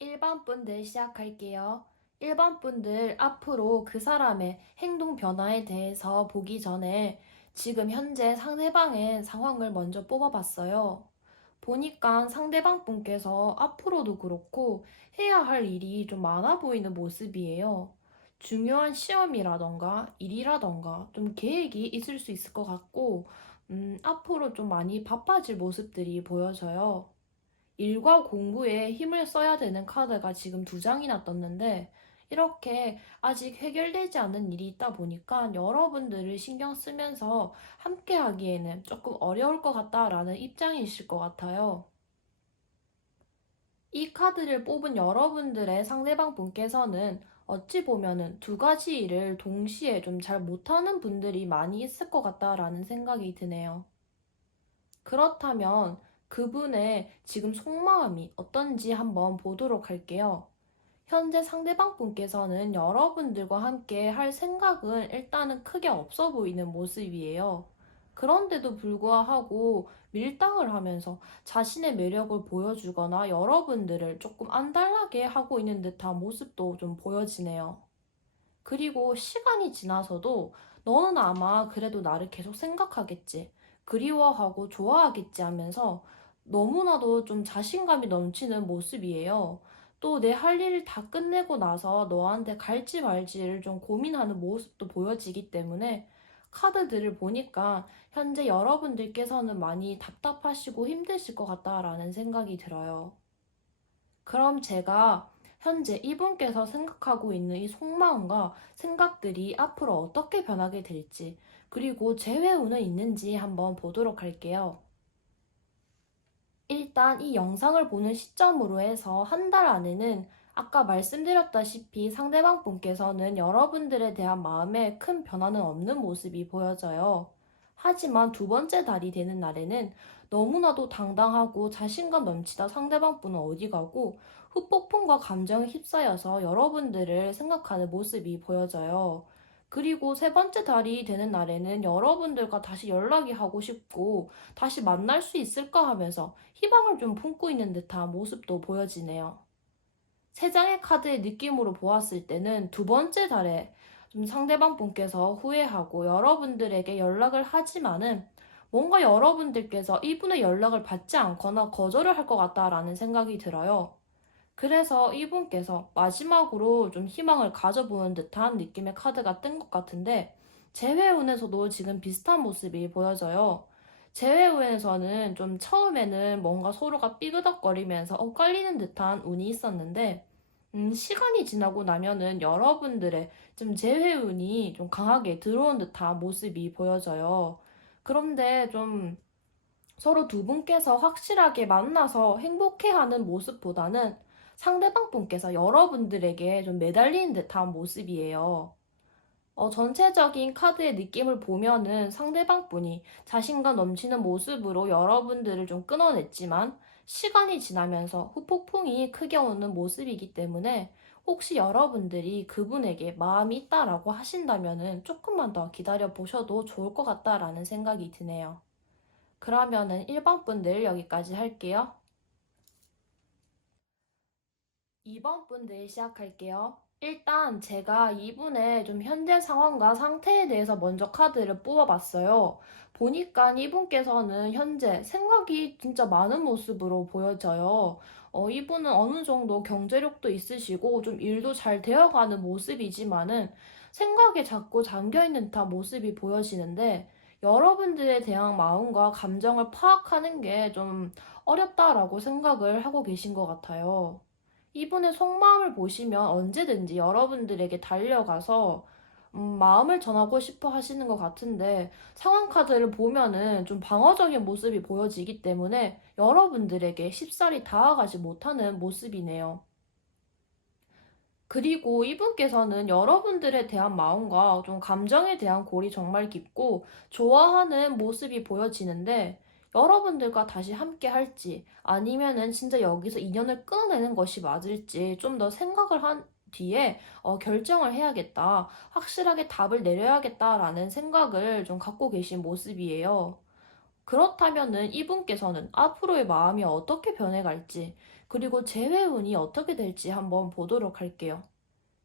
1번 분들 시작할게요. 1번 분들 앞으로 그 사람의 행동 변화에 대해서 보기 전에 지금 현재 상대방의 상황을 먼저 뽑아봤어요. 보니까 상대방 분께서 앞으로도 그렇고 해야 할 일이 좀 많아 보이는 모습이에요. 중요한 시험이라던가 일이라던가 좀 계획이 있을 수 있을 것 같고, 앞으로 좀 많이 바빠질 모습들이 보여져요. 일과 공부에 힘을 써야 되는 카드가 지금 두 장이나 떴는데, 이렇게 아직 해결되지 않은 일이 있다 보니까 여러분들을 신경 쓰면서 함께 하기에는 조금 어려울 것 같다라는 입장이실 것 같아요. 이 카드를 뽑은 여러분들의 상대방 분께서는 어찌 보면은 두 가지 일을 동시에 좀 잘 못하는 분들이 많이 있을 것 같다라는 생각이 드네요. 그렇다면 그분의 지금 속마음이 어떤지 한번 보도록 할게요. 현재 상대방 분께서는 여러분들과 함께 할 생각은 일단은 크게 없어 보이는 모습이에요. 그런데도 불구하고 밀당을 하면서 자신의 매력을 보여주거나 여러분들을 조금 안달나게 하고 있는 듯한 모습도 좀 보여지네요. 그리고 시간이 지나서도 너는 아마 그래도 나를 계속 생각하겠지, 그리워하고 좋아하겠지 하면서 너무나도 좀 자신감이 넘치는 모습이에요. 또 내 할 일을 다 끝내고 나서 너한테 갈지 말지를 좀 고민하는 모습도 보여지기 때문에 카드들을 보니까 현재 여러분들께서는 많이 답답하시고 힘드실 것 같다라는 생각이 들어요. 그럼 제가 현재 이분께서 생각하고 있는 이 속마음과 생각들이 앞으로 어떻게 변하게 될지, 그리고 재회운은 있는지 한번 보도록 할게요. 일단 이 영상을 보는 시점으로 해서 한 달 안에는 아까 말씀드렸다시피 상대방 분께서는 여러분들에 대한 마음에 큰 변화는 없는 모습이 보여져요. 하지만 두 번째 달이 되는 날에는 너무나도 당당하고 자신감 넘치다 상대방 분은 어디 가고 후폭풍과 감정에 휩싸여서 여러분들을 생각하는 모습이 보여져요. 그리고 세 번째 달이 되는 날에는 여러분들과 다시 연락이 하고 싶고 다시 만날 수 있을까 하면서 희망을 좀 품고 있는 듯한 모습도 보여지네요. 세 장의 카드의 느낌으로 보았을 때는 두 번째 달에 좀 상대방 분께서 후회하고 여러분들에게 연락을 하지만은 뭔가 여러분들께서 이분의 연락을 받지 않거나 거절을 할 것 같다라는 생각이 들어요. 그래서 이분께서 마지막으로 좀 희망을 가져보는 듯한 느낌의 카드가 뜬 것 같은데, 재회운에서도 지금 비슷한 모습이 보여져요. 재회운에서는 좀 처음에는 뭔가 서로가 삐그덕거리면서 엇갈리는 듯한 운이 있었는데, 시간이 지나고 나면은 여러분들의 좀 재회운이 좀 강하게 들어온 듯한 모습이 보여져요. 그런데 좀 서로 두 분께서 확실하게 만나서 행복해하는 모습보다는 상대방 분께서 여러분들에게 좀 매달리는 듯한 모습이에요. 전체적인 카드의 느낌을 보면은 상대방 분이 자신감 넘치는 모습으로 여러분들을 좀 끊어냈지만 시간이 지나면서 후폭풍이 크게 오는 모습이기 때문에 혹시 여러분들이 그분에게 마음이 있다라고 하신다면은 조금만 더 기다려 보셔도 좋을 것 같다라는 생각이 드네요. 그러면은 1번 분들 여기까지 할게요. 2번 분들 시작할게요. 일단 제가 이분의 좀 현재 상황과 상태에 대해서 먼저 카드를 뽑아봤어요. 보니까 이분께서는 현재 생각이 진짜 많은 모습으로 보여져요. 이분은 어느 정도 경제력도 있으시고 좀 일도 잘 되어가는 모습이지만은 생각에 자꾸 잠겨있는 듯한 모습이 보여지는데, 여러분들에 대한 마음과 감정을 파악하는 게 좀 어렵다라고 생각을 하고 계신 것 같아요. 이분의 속마음을 보시면 언제든지 여러분들에게 달려가서 마음을 전하고 싶어 하시는 것 같은데, 상황 카드를 보면은 좀 방어적인 모습이 보여지기 때문에 여러분들에게 쉽사리 다가가지 못하는 모습이네요. 그리고 이분께서는 여러분들에 대한 마음과 좀 감정에 대한 골이 정말 깊고 좋아하는 모습이 보여지는데, 여러분들과 다시 함께 할지 아니면은 진짜 여기서 인연을 끊어내는 것이 맞을지 좀 더 생각을 한 뒤에 결정을 해야겠다, 확실하게 답을 내려야겠다라는 생각을 좀 갖고 계신 모습이에요. 그렇다면은 이분께서는 앞으로의 마음이 어떻게 변해갈지, 그리고 재회운이 어떻게 될지 한번 보도록 할게요.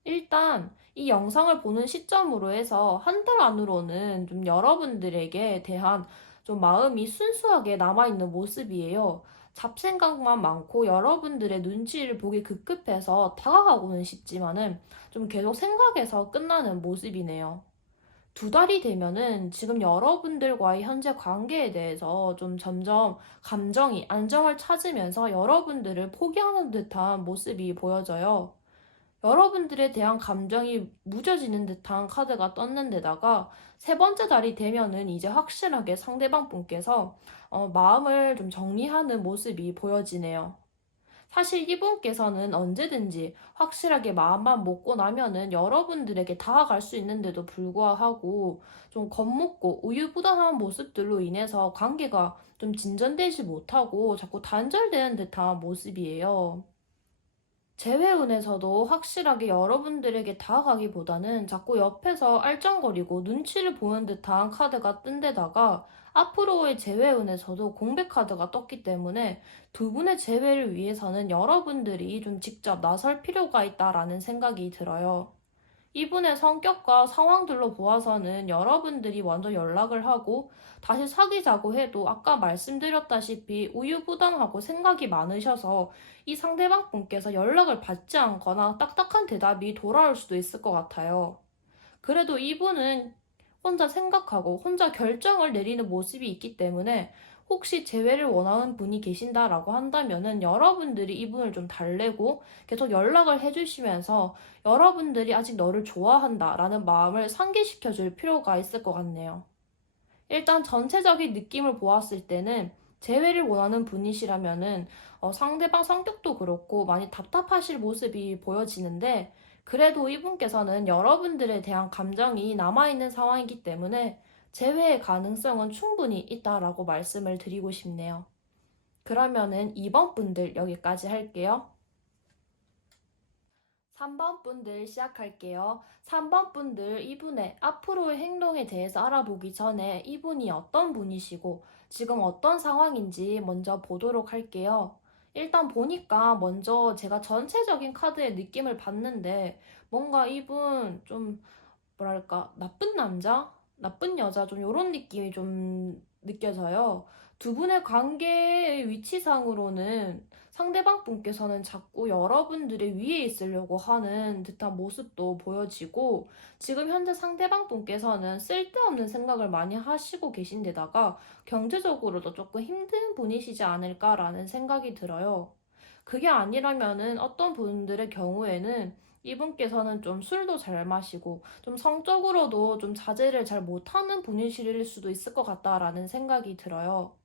일단 이 영상을 보는 시점으로 해서 한 달 안으로는 좀 여러분들에게 대한 좀 마음이 순수하게 남아있는 모습이에요. 잡생각만 많고 여러분들의 눈치를 보기 급급해서 다가가고는 싶지만은 좀 계속 생각해서 끝나는 모습이네요. 두 달이 되면은 지금 여러분들과의 현재 관계에 대해서 좀 점점 감정이 안정을 찾으면서 여러분들을 포기하는 듯한 모습이 보여져요. 여러분들에 대한 감정이 무뎌지는 듯한 카드가 떴는데다가 세 번째 달이 되면은 이제 확실하게 상대방 분께서 마음을 좀 정리하는 모습이 보여지네요. 사실 이분께서는 언제든지 확실하게 마음만 먹고 나면은 여러분들에게 다가갈 수 있는데도 불구하고 좀 겁먹고 우유부단한 모습들로 인해서 관계가 좀 진전되지 못하고 자꾸 단절되는 듯한 모습이에요. 재회운에서도 확실하게 여러분들에게 다가가기보다는 자꾸 옆에서 알짱거리고 눈치를 보는 듯한 카드가 뜬 데다가 앞으로의 재회운에서도 공백 카드가 떴기 때문에 두 분의 재회를 위해서는 여러분들이 좀 직접 나설 필요가 있다라는 생각이 들어요. 이분의 성격과 상황들로 보아서는 여러분들이 먼저 연락을 하고 다시 사귀자고 해도 아까 말씀드렸다시피 우유부단하고 생각이 많으셔서 이 상대방 분께서 연락을 받지 않거나 딱딱한 대답이 돌아올 수도 있을 것 같아요. 그래도 이분은 혼자 생각하고 혼자 결정을 내리는 모습이 있기 때문에 혹시 재회를 원하는 분이 계신다라고 한다면은 여러분들이 이분을 좀 달래고 계속 연락을 해주시면서 여러분들이 아직 너를 좋아한다라는 마음을 상기시켜 줄 필요가 있을 것 같네요. 일단 전체적인 느낌을 보았을 때는 재회를 원하는 분이시라면은 상대방 성격도 그렇고 많이 답답하실 모습이 보여지는데 그래도 이분께서는 여러분들에 대한 감정이 남아있는 상황이기 때문에 재회의 가능성은 충분히 있다라고 말씀을 드리고 싶네요. 그러면은 2번 분들 여기까지 할게요. 3번 분들 시작할게요. 3번 분들 이분의 앞으로의 행동에 대해서 알아보기 전에 이분이 어떤 분이시고 지금 어떤 상황인지 먼저 보도록 할게요. 일단 보니까 먼저 제가 전체적인 카드의 느낌을 봤는데 뭔가 이분 좀 뭐랄까 나쁜 남자? 나쁜 여자 좀 이런 느낌이 좀 느껴져요. 두 분의 관계의 위치상으로는 상대방 분께서는 자꾸 여러분들의 위에 있으려고 하는 듯한 모습도 보여지고 지금 현재 상대방 분께서는 쓸데없는 생각을 많이 하시고 계신 데다가 경제적으로도 조금 힘든 분이시지 않을까라는 생각이 들어요. 그게 아니라면은 어떤 분들의 경우에는 이분께서는 좀 술도 잘 마시고 좀 성적으로도 좀 자제를 잘 못하는 분이실 수도 있을 것 같다라는 생각이 들어요.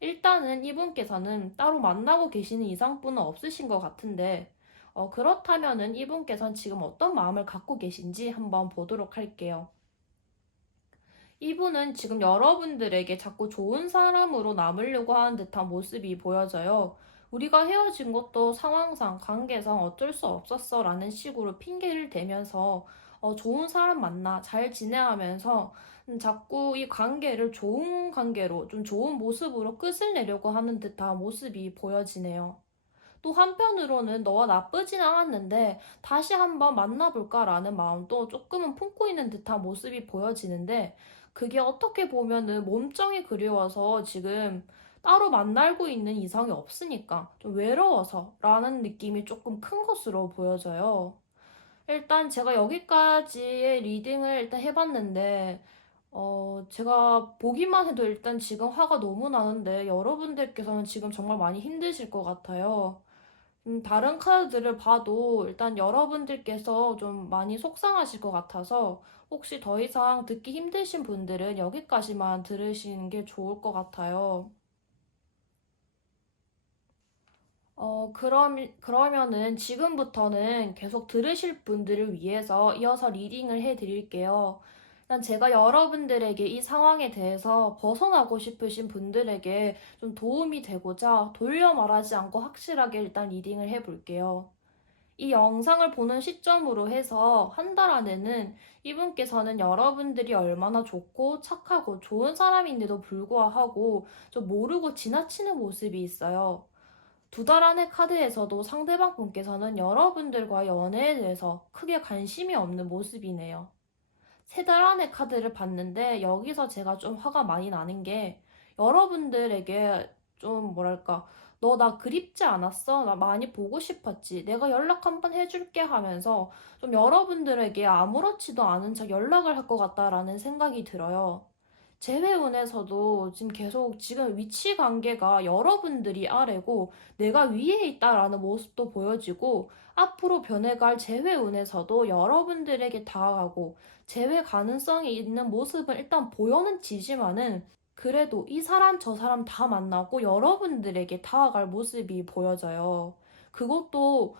일단은 이분께서는 따로 만나고 계시는 이상분은 없으신 것 같은데, 그렇다면은 이분께서는 지금 어떤 마음을 갖고 계신지 한번 보도록 할게요. 이분은 지금 여러분들에게 자꾸 좋은 사람으로 남으려고 하는 듯한 모습이 보여져요. 우리가 헤어진 것도 상황상, 관계상 어쩔 수 없었어 라는 식으로 핑계를 대면서 좋은 사람 만나 잘 지내하면서 자꾸 이 관계를 좋은 관계로 좀 좋은 모습으로 끝을 내려고 하는 듯한 모습이 보여지네요. 또 한편으로는 너와 나쁘진 않았는데 다시 한번 만나볼까라는 마음도 조금은 품고 있는 듯한 모습이 보여지는데 그게 어떻게 보면은 몸정이 그리워서 지금 따로 만나고 있는 이성이 없으니까 좀 외로워서라는 느낌이 조금 큰 것으로 보여져요. 일단 제가 여기까지의 리딩을 일단 해봤는데 제가 보기만 해도 일단 지금 화가 너무 나는데 여러분들께서는 지금 정말 많이 힘드실 것 같아요. 다른 카드들을 봐도 일단 여러분들께서 좀 많이 속상하실 것 같아서 혹시 더 이상 듣기 힘드신 분들은 여기까지만 들으시는 게 좋을 것 같아요. 그러면은 지금부터는 계속 들으실 분들을 위해서 이어서 리딩을 해 드릴게요. 일단 제가 여러분들에게 이 상황에 대해서 벗어나고 싶으신 분들에게 좀 도움이 되고자 돌려 말하지 않고 확실하게 일단 리딩을 해 볼게요. 이 영상을 보는 시점으로 해서 한 달 안에는 이분께서는 여러분들이 얼마나 좋고 착하고 좋은 사람인데도 불구하고 좀 모르고 지나치는 모습이 있어요. 두 달 안의 카드에서도 상대방 분께서는 여러분들과의 연애에 대해서 크게 관심이 없는 모습이네요. 세 달 안의 카드를 봤는데 여기서 제가 좀 화가 많이 나는 게 여러분들에게 좀 뭐랄까, 너 나 그립지 않았어? 나 많이 보고 싶었지. 내가 연락 한번 해줄게 하면서 좀 여러분들에게 아무렇지도 않은 척 연락을 할 것 같다라는 생각이 들어요. 재회운에서도 지금 계속 지금 위치 관계가 여러분들이 아래고 내가 위에 있다라는 모습도 보여지고, 앞으로 변해갈 재회운에서도 여러분들에게 다가가고 재회 가능성이 있는 모습은 일단 보여는 지지만은, 그래도 이 사람 저 사람 다 만나고 여러분들에게 다가갈 모습이 보여져요. 그것도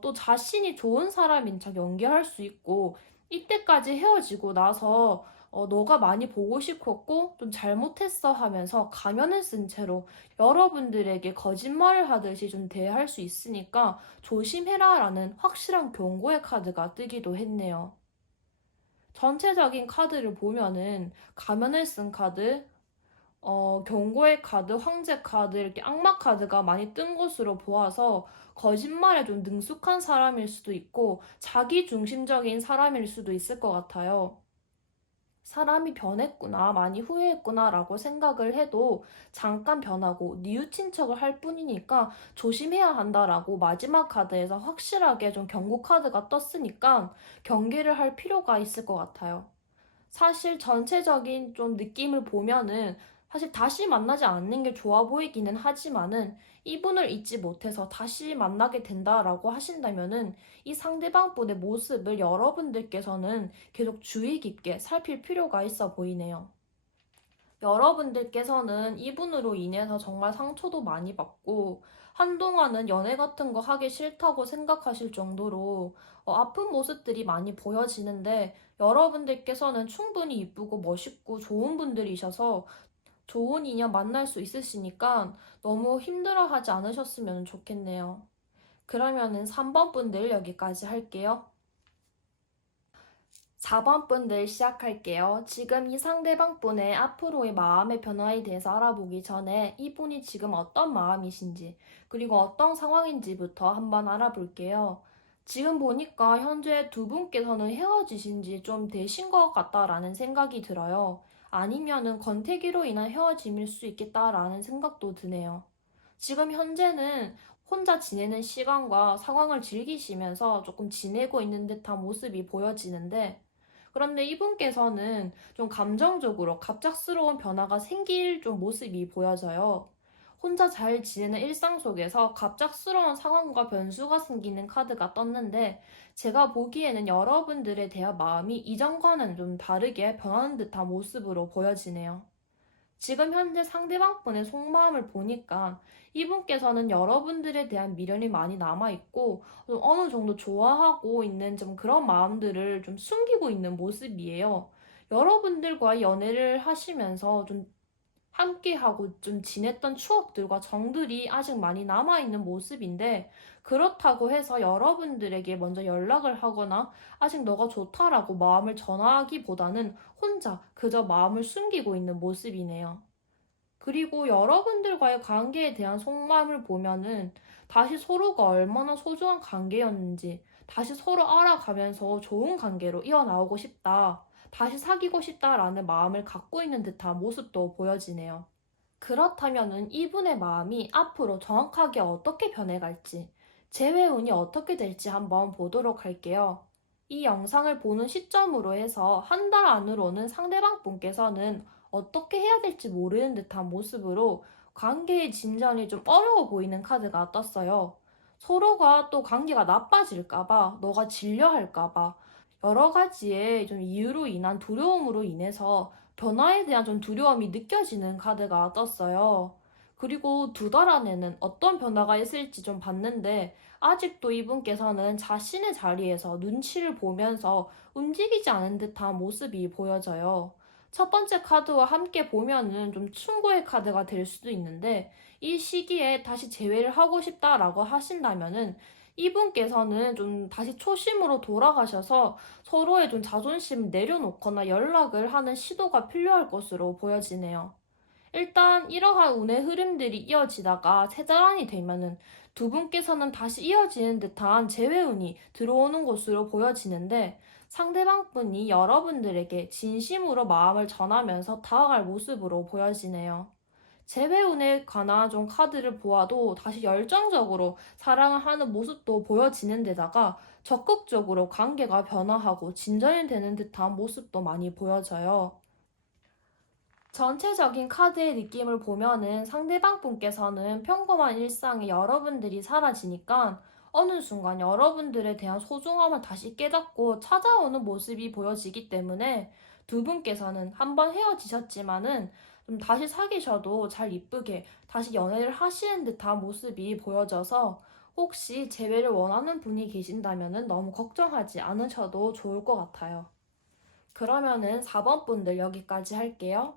또 자신이 좋은 사람인 척 연기할 수 있고, 이때까지 헤어지고 나서 너가 많이 보고 싶었고 좀 잘못했어 하면서 가면을 쓴 채로 여러분들에게 거짓말을 하듯이 좀 대할 수 있으니까 조심해라 라는 확실한 경고의 카드가 뜨기도 했네요. 전체적인 카드를 보면은 가면을 쓴 카드, 경고의 카드, 황제 카드, 이렇게 악마 카드가 많이 뜬 것으로 보아서 거짓말에 좀 능숙한 사람일 수도 있고 자기 중심적인 사람일 수도 있을 것 같아요. 사람이 변했구나, 많이 후회했구나 라고 생각을 해도 잠깐 변하고 뉘우친 척을 할 뿐이니까 조심해야 한다라고 마지막 카드에서 확실하게 좀 경고 카드가 떴으니까 경계를 할 필요가 있을 것 같아요. 사실 전체적인 좀 느낌을 보면은 사실 다시 만나지 않는 게 좋아 보이기는 하지만은, 이분을 잊지 못해서 다시 만나게 된다라고 하신다면은 이 상대방 분의 모습을 여러분들께서는 계속 주의 깊게 살필 필요가 있어 보이네요. 여러분들께서는 이분으로 인해서 정말 상처도 많이 받고 한동안은 연애 같은 거 하기 싫다고 생각하실 정도로 아픈 모습들이 많이 보여지는데, 여러분들께서는 충분히 이쁘고 멋있고 좋은 분들이셔서 좋은 인연 만날 수 있으시니까 너무 힘들어하지 않으셨으면 좋겠네요. 그러면은 3번 분들 여기까지 할게요. 4번 분들 시작할게요. 지금 이 상대방 분의 앞으로의 마음의 변화에 대해서 알아보기 전에 이분이 지금 어떤 마음이신지, 그리고 어떤 상황인지부터 한번 알아볼게요. 지금 보니까 현재 두 분께서는 헤어지신 지 좀 되신 것 같다라는 생각이 들어요. 아니면은 권태기로 인한 헤어짐일 수 있겠다라는 생각도 드네요. 지금 현재는 혼자 지내는 시간과 상황을 즐기시면서 조금 지내고 있는 듯한 모습이 보여지는데, 그런데 이분께서는 좀 감정적으로 갑작스러운 변화가 생길 좀 모습이 보여져요. 혼자 잘 지내는 일상 속에서 갑작스러운 상황과 변수가 생기는 카드가 떴는데, 제가 보기에는 여러분들에 대한 마음이 이전과는 좀 다르게 변하는 듯한 모습으로 보여지네요. 지금 현재 상대방 분의 속마음을 보니까 이분께서는 여러분들에 대한 미련이 많이 남아있고 어느 정도 좋아하고 있는 좀 그런 마음들을 좀 숨기고 있는 모습이에요. 여러분들과 연애를 하시면서 좀 함께하고 좀 지냈던 추억들과 정들이 아직 많이 남아있는 모습인데, 그렇다고 해서 여러분들에게 먼저 연락을 하거나 아직 너가 좋다라고 마음을 전하기보다는 혼자 그저 마음을 숨기고 있는 모습이네요. 그리고 여러분들과의 관계에 대한 속마음을 보면은 다시 서로가 얼마나 소중한 관계였는지 다시 서로 알아가면서 좋은 관계로 이어나오고 싶다, 다시 사귀고 싶다라는 마음을 갖고 있는 듯한 모습도 보여지네요. 그렇다면은 이분의 마음이 앞으로 정확하게 어떻게 변해갈지, 재회운이 어떻게 될지 한번 보도록 할게요. 이 영상을 보는 시점으로 해서 한 달 안으로는 상대방 분께서는 어떻게 해야 될지 모르는 듯한 모습으로 관계의 진전이 좀 어려워 보이는 카드가 떴어요. 서로가 또 관계가 나빠질까봐, 너가 질려할까봐, 여러 가지의 좀 이유로 인한 두려움으로 인해서 변화에 대한 좀 두려움이 느껴지는 카드가 떴어요. 그리고 두 달 안에는 어떤 변화가 있을지 좀 봤는데, 아직도 이분께서는 자신의 자리에서 눈치를 보면서 움직이지 않은 듯한 모습이 보여져요. 첫 번째 카드와 함께 보면은 좀 충고의 카드가 될 수도 있는데, 이 시기에 다시 재회를 하고 싶다라고 하신다면은 이분께서는 좀 다시 초심으로 돌아가셔서 서로의 좀 자존심을 내려놓거나 연락을 하는 시도가 필요할 것으로 보여지네요. 일단 이러한 운의 흐름들이 이어지다가 세자란이 되면은 두 분께서는 다시 이어지는 듯한 재회운이 들어오는 것으로 보여지는데 상대방 분이 여러분들에게 진심으로 마음을 전하면서 다가갈 모습으로 보여지네요. 재회운에 관한 좀 카드를 보아도 다시 열정적으로 사랑을 하는 모습도 보여지는 데다가 적극적으로 관계가 변화하고 진전이 되는 듯한 모습도 많이 보여져요. 전체적인 카드의 느낌을 보면은 상대방 분께서는 평범한 일상에 여러분들이 사라지니까 어느 순간 여러분들에 대한 소중함을 다시 깨닫고 찾아오는 모습이 보여지기 때문에 두 분께서는 한번 헤어지셨지만은 좀 다시 사귀셔도 잘 이쁘게 다시 연애를 하시는 듯한 모습이 보여져서 혹시 재회를 원하는 분이 계신다면은 너무 걱정하지 않으셔도 좋을 것 같아요. 그러면은 4번 분들 여기까지 할게요.